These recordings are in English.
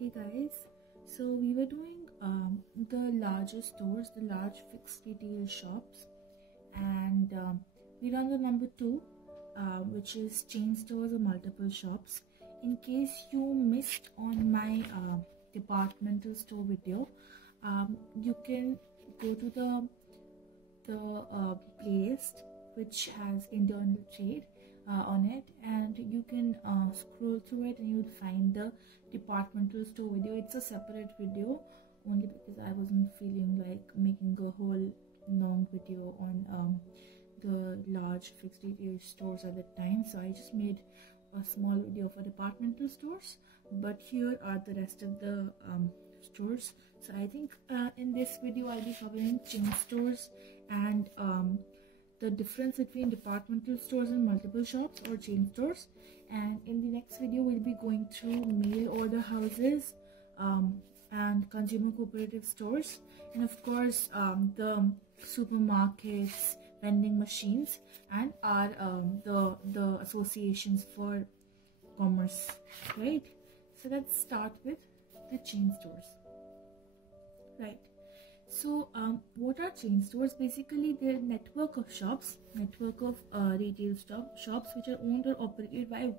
Hey guys, so we were doing the larger stores, the large fixed retail shops, and we're on the number 2, which is chain stores or multiple shops. In case you missed on my departmental store video, you can go to the playlist which has internal trade on it, and you can scroll through it and you'll find the departmental store video. It's a separate video only because I wasn't feeling like making a whole long video on the large fixed retail stores at the time, so I just made a small video for departmental stores. But here are the rest of the stores. So I think in this video I'll be covering chain stores and the difference between departmental stores and multiple shops or chain stores, and in the next video we'll be going through mail order houses and consumer cooperative stores, and of course the supermarkets, vending machines, and our the associations for commerce, right? So let's start with the chain stores, right? So what are chain stores? Basically, they're a network of shops, network of retail shops which are owned or operated by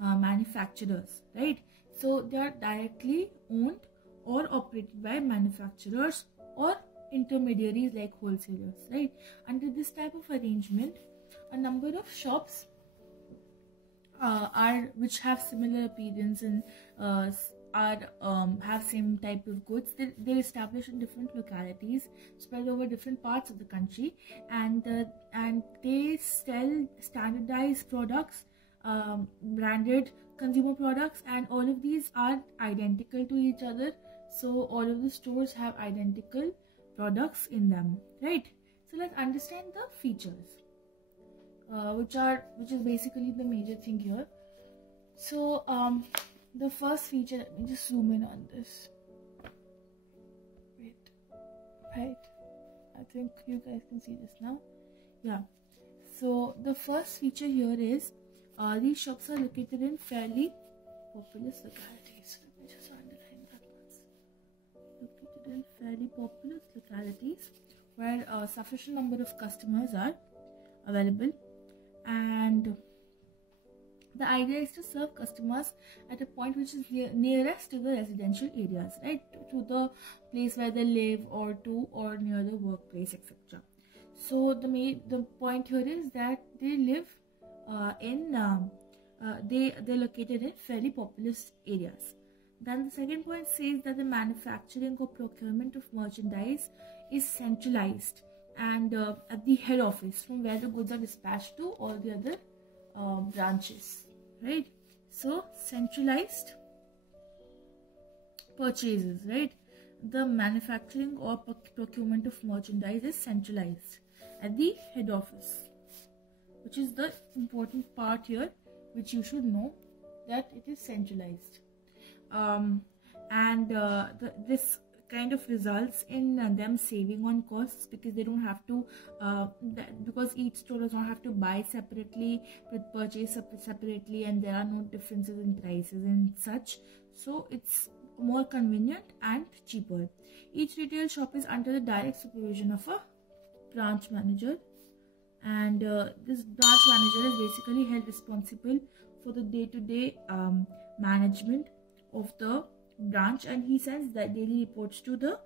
manufacturers, right? So they are directly owned or operated by manufacturers or intermediaries like wholesalers, right? Under this type of arrangement, a number of shops which have similar appearance and have same type of goods. They're established in different localities spread over different parts of the country, and they sell standardized products, branded consumer products, and all of these are identical to each other. So all of the stores have identical products in them, right? So let's understand the features, which is basically the major thing here. So the first feature, let me just zoom in on this. Wait, right? I think you guys can see this now. Yeah. So the first feature here is these shops are located in fairly populous localities. Let me just underline that once. Located in fairly populous localities where a sufficient number of customers are available, and the idea is to serve customers at a point which is nearest to the residential areas, right? To the place where they live, or near the workplace, etc. So the point here is that they live they're located in fairly populous areas. Then the second point says that the manufacturing or procurement of merchandise is centralized and at the head office, from where the goods are dispatched to all the other branches, right? So centralized purchases, right? The manufacturing or procurement of merchandise is centralized at the head office, which is the important part here, which you should know, that it is centralized. This kind of results in them saving on costs, because they don't have to because each store does not have to buy separately but purchase separately, and there are no differences in prices and such, so it's more convenient and cheaper. Each retail shop is under the direct supervision of a branch manager, and this branch manager is basically held responsible for the day-to-day management of the branch, and he sends the daily reports to the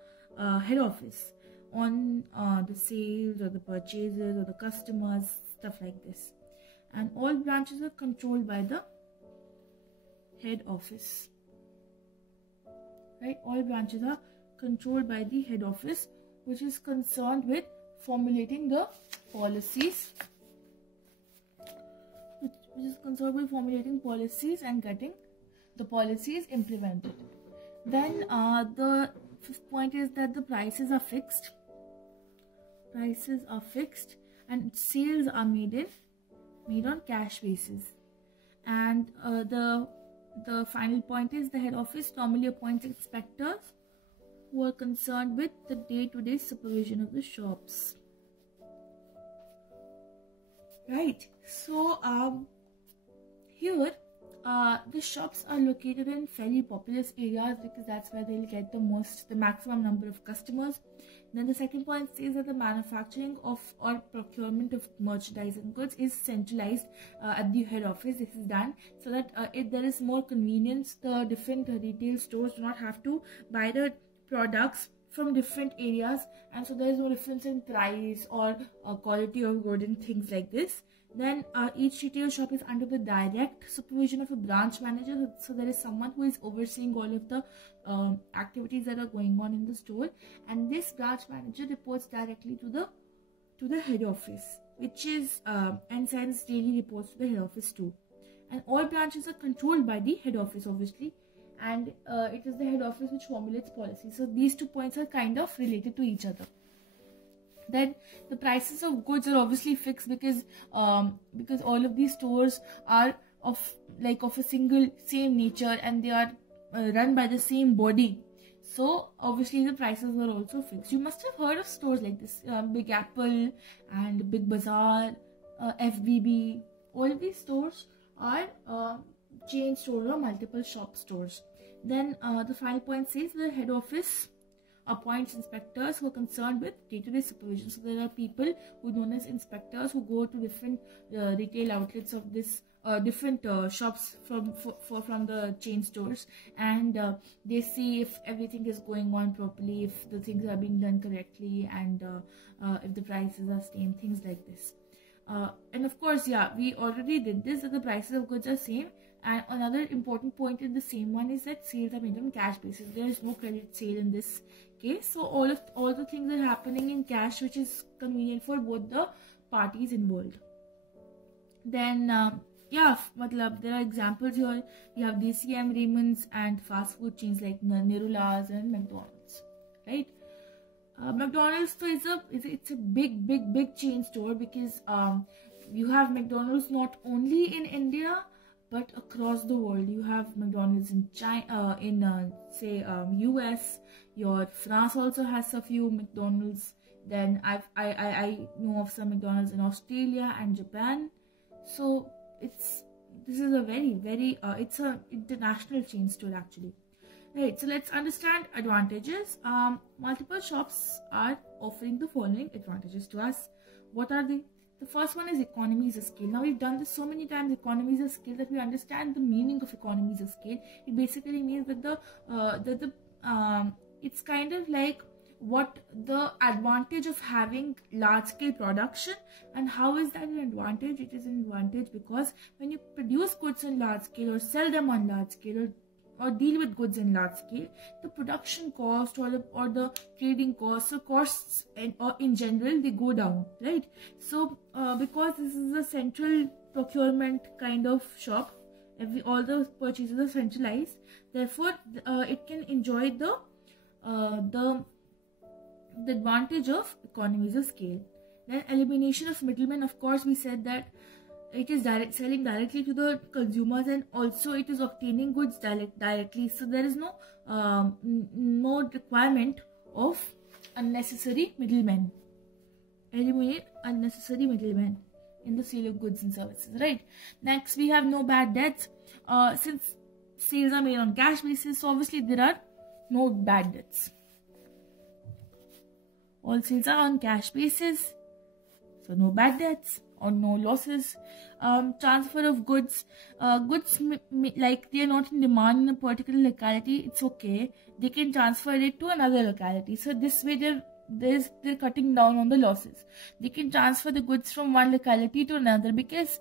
head office on the sales or the purchases or the customers, stuff like this. And all branches are controlled by the head office, right? All branches are controlled by the head office, which is concerned with formulating the policies, and getting the policies implemented. Then the fifth point is that the prices are fixed. And sales are made on cash basis. And the final point is the head office normally appoints inspectors who are concerned with the day-to-day supervision of the shops, right? So here the shops are located in fairly populous areas because that's where they'll get the maximum number of customers. Then the second point says that the manufacturing of or procurement of merchandise and goods is centralized at the head office. This is done so that if there is more convenience, the different retail stores do not have to buy the products from different areas, and so there is no difference in price or quality of good and things like this. Then each retail shop is under the direct supervision of a branch manager, so there is someone who is overseeing all of the activities that are going on in the store, and this branch manager reports directly to the head office, which is and sends daily reports to the head office too. And all branches are controlled by the head office, obviously, and it is the head office which formulates policy. So these 2 points are kind of related to each other. Then the prices of goods are obviously fixed because all of these stores are of a same nature, and they are run by the same body. So obviously the prices are also fixed. You must have heard of stores like this, Big Apple and Big Bazaar, FBB. All of these stores are chain stores or multiple shop stores. Then the final point says the head office appoints inspectors who are concerned with day-to-day supervision. So there are people who are known as inspectors who go to different retail outlets of this different shops from the chain stores, and they see if everything is going on properly, if the things are being done correctly, and if the prices are same, things like this. And of course, yeah, we already did this, that the prices of goods are same. And another important point in the same one is that sales are made on cash basis. There is no credit sale in this case, so all the things are happening in cash, which is convenient for both the parties involved. Then yeah, there are examples here. We have DCM, Raymond's, and fast food chains like Nirula's and McDonald's, right? McDonald's, so it's a big chain store because you have McDonald's not only in India but across the world. You have McDonald's in China, say US. Your France also has a few McDonald's. Then I know of some McDonald's in Australia and Japan. So this is a very it's a international chain store actually. Right, so let's understand advantages. Multiple shops are offering the following advantages to us. What are they? The first one is economies of scale. Now, we've done this so many times, economies of scale, that we understand the meaning of economies of scale. It basically means that it's kind of like what the advantage of having large scale production. And how is that an advantage? It is an advantage because when you produce goods on large scale or sell them on large scale or deal with goods in large scale, the production cost or the trading costs or costs in general, they go down, right? So because this is a central procurement kind of shop, all the purchases are centralized, therefore it can enjoy the advantage of economies of scale. Then elimination of middlemen. Of course, we said that it is selling directly to the consumers, and also it is obtaining goods directly. So there is no requirement of unnecessary middlemen. Eliminate unnecessary middlemen in the sale of goods and services, right? Next, we have no bad debts. Since sales are made on cash basis, so obviously there are no bad debts. All sales are on cash basis, so no bad debts or no losses. Transfer of goods. Goods like they are not in demand in a particular locality, it's okay. They can transfer it to another locality. So this way they're cutting down on the losses. They can transfer the goods from one locality to another because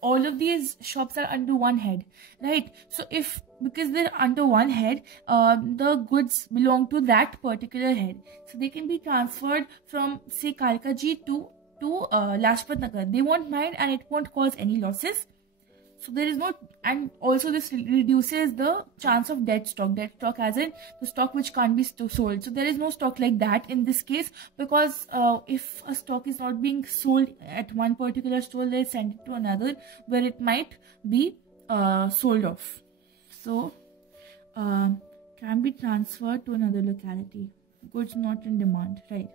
all of these shops are under one head, right? So because they're under one head, the goods belong to that particular head. So they can be transferred from, say, Kalka Ji to Lajpat Nagar. They won't mind and it won't cause any losses. So there is no, and also this reduces the chance of dead stock. Dead stock as in the stock which can't be sold. So there is no stock like that in this case, because if a stock is not being sold at one particular store, they send it to another where it might be sold off. So can be transferred to another locality. Goods not in demand, right?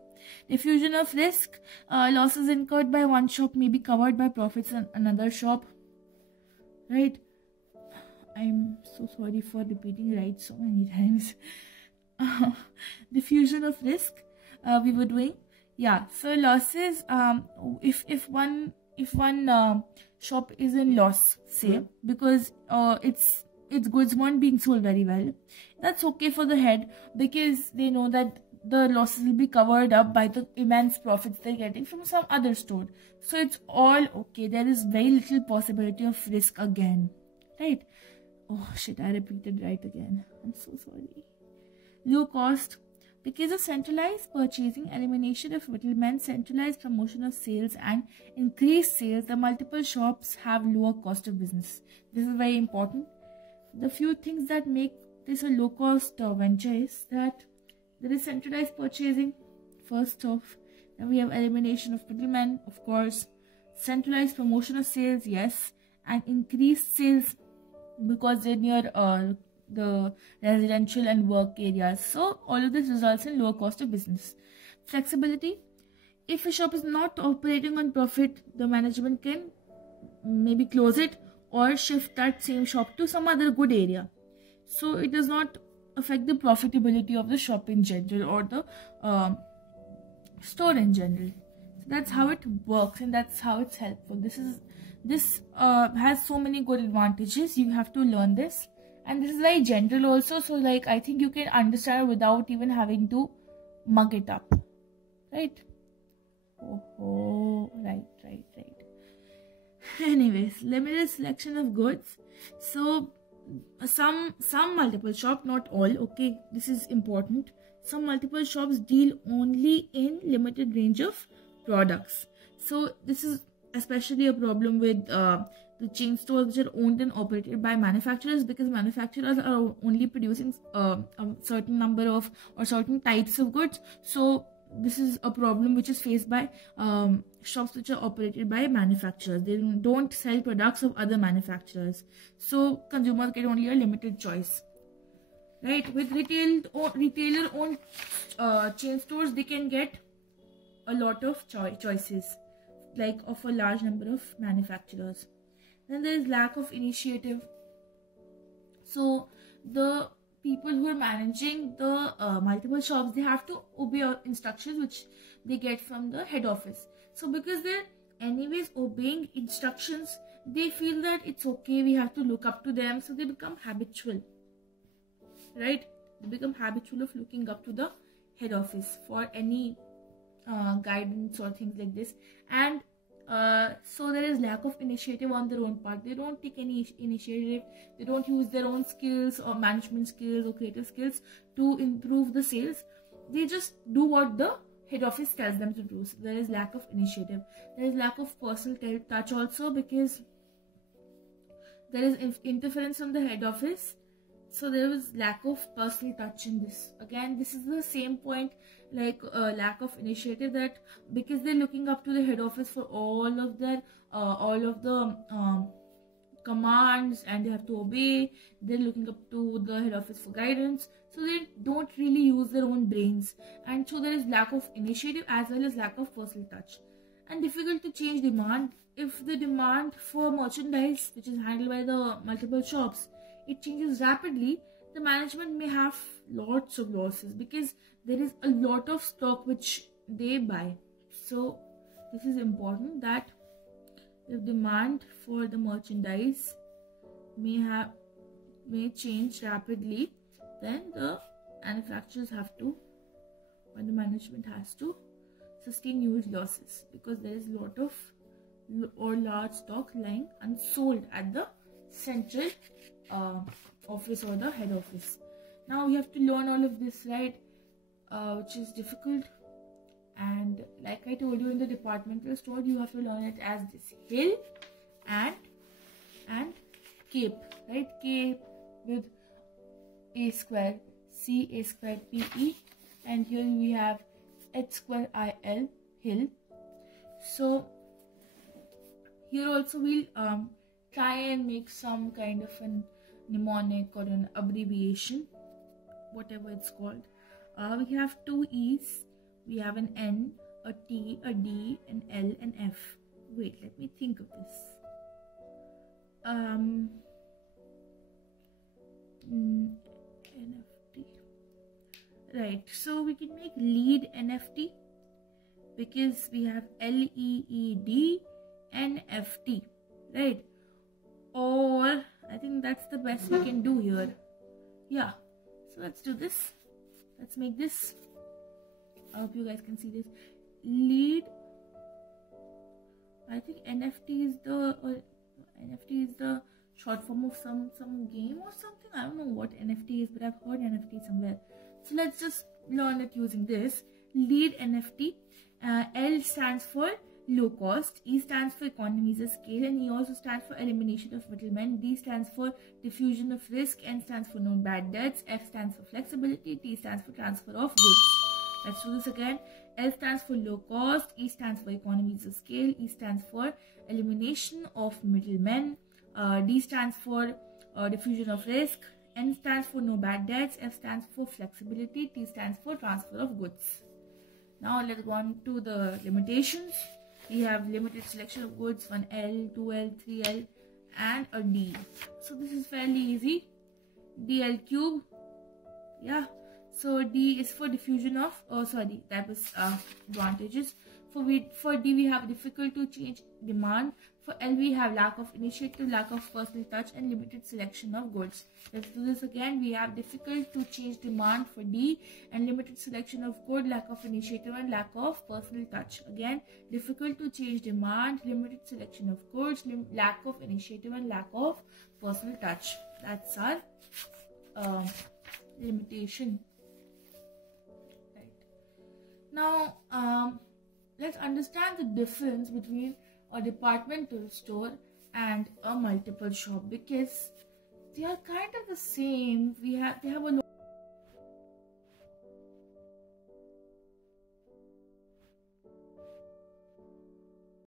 Diffusion of risk. Losses incurred by one shop may be covered by profits in another shop, right? I'm so sorry for repeating right so many times. Diffusion of risk, we were doing. Yeah, so losses, if one shop is in loss, say, because its goods weren't being sold very well, that's okay for the head, because they know that the losses will be covered up by the immense profits they're getting from some other store. So it's all okay. There is very little possibility of risk again, right? Oh shit, I repeated right again. I'm so sorry. Low cost. Because of centralized purchasing, elimination of middlemen, centralized promotion of sales, and increased sales, the multiple shops have lower cost of business. This is very important. The few things that make this a low cost venture is that there is centralized purchasing, first off. Then we have elimination of middlemen, of course. Centralized promotion of sales, yes. And increased sales because they're near the residential and work areas. So all of this results in lower cost of business. Flexibility. If a shop is not operating on profit, the management can maybe close it or shift that same shop to some other good area. So it does not affect the profitability of the shop in general or the store in general. So that's how it works, and that's how it's helpful. This has so many good advantages. You have to learn this. And this is very general also, so like I think you can understand without even having to mug it up, right? Right. Anyways, limited selection of goods. So some multiple shop, not all, okay, this is important. Some multiple shops deal only in limited range of products. So this is especially a problem with the chain stores which are owned and operated by manufacturers, because manufacturers are only producing a certain number of or certain types of goods. So this is a problem which is faced by shops which are operated by manufacturers. They don't sell products of other manufacturers, so consumers get only a limited choice, right? With retailer owned chain stores, they can get a lot of choices, like of a large number of manufacturers. Then there is lack of initiative. So the people who are managing the multiple shops, they have to obey instructions which they get from the head office. So because they're anyways obeying instructions, they feel that it's okay, we have to look up to them. So they become habitual, right? They become habitual of looking up to the head office for any guidance or things like this. And so there is lack of initiative on their own part. They don't take any initiative. They don't use their own skills or management skills or creative skills to improve the sales. They just do what the head office tells them to do. So there is lack of initiative. There is lack of personal touch also, because there is interference from the head office. So there was lack of personal touch in this. Again, this is the same point, like lack of initiative, that because they're looking up to the head office for all of the commands and they have to obey. They're looking up to the head office for guidance, so they don't really use their own brains, and so there is lack of initiative as well as lack of personal touch. And difficult to change demand. If the demand for merchandise, which is handled by the multiple shops, it changes rapidly, the management may have lots of losses, because there is a lot of stock which they buy. So this is important, that if demand for the merchandise may change rapidly, then the manufacturers have to, or the management has to, sustain huge losses, because there is a lot of or large stock lying unsold at the central office or the head office. Now we have to learn all of this, right? Which is difficult, and like I told you in the departmental store, you have to learn it as this: hill and cape, right? Cape with a square c, a square pe, and here we have h square il, hill. So here also we'll try and make some kind of an mnemonic or an abbreviation, whatever it's called. We have two E's, we have an N, a T, a D, an L, and F. Wait, let me think of this. NFT. Right, so we can make lead NFT because we have LEED NFT, right? Or I think that's the best we can do here. Yeah, so let's do this. Let's make this. I hope you guys can see this. Lead. I think NFT is the short form of some game or something. I don't know what NFT is, but I've heard NFT somewhere. So let's just learn it using this. Lead NFT. L stands for low cost, E stands for economies of scale, and E also stands for elimination of middlemen. D stands for diffusion of risk, N stands for no bad debts, F stands for flexibility, T stands for transfer of goods. Let's do this again. L stands for low cost, E stands for economies of scale, E stands for elimination of middlemen, D stands for diffusion of risk, N stands for no bad debts, F stands for flexibility, T stands for transfer of goods. Now let's go on to the limitations. We have limited selection of goods, 1L, 2L, 3L, and a D. So this is fairly easy. DL cube. Yeah. So D is for diffusion of, that was advantages. For D we have difficult to change demand. For L we have lack of initiative, lack of personal touch, and limited selection of goods. Let's do this again. We have difficult to change demand for D, and limited selection of good, lack of initiative, and lack of personal touch. Again, difficult to change demand, limited selection of goods, lack of initiative, and lack of personal touch. That's our limitation. Right. Now, let's understand the difference between a departmental store and a multiple shop, because they are kind of the same. They have a lot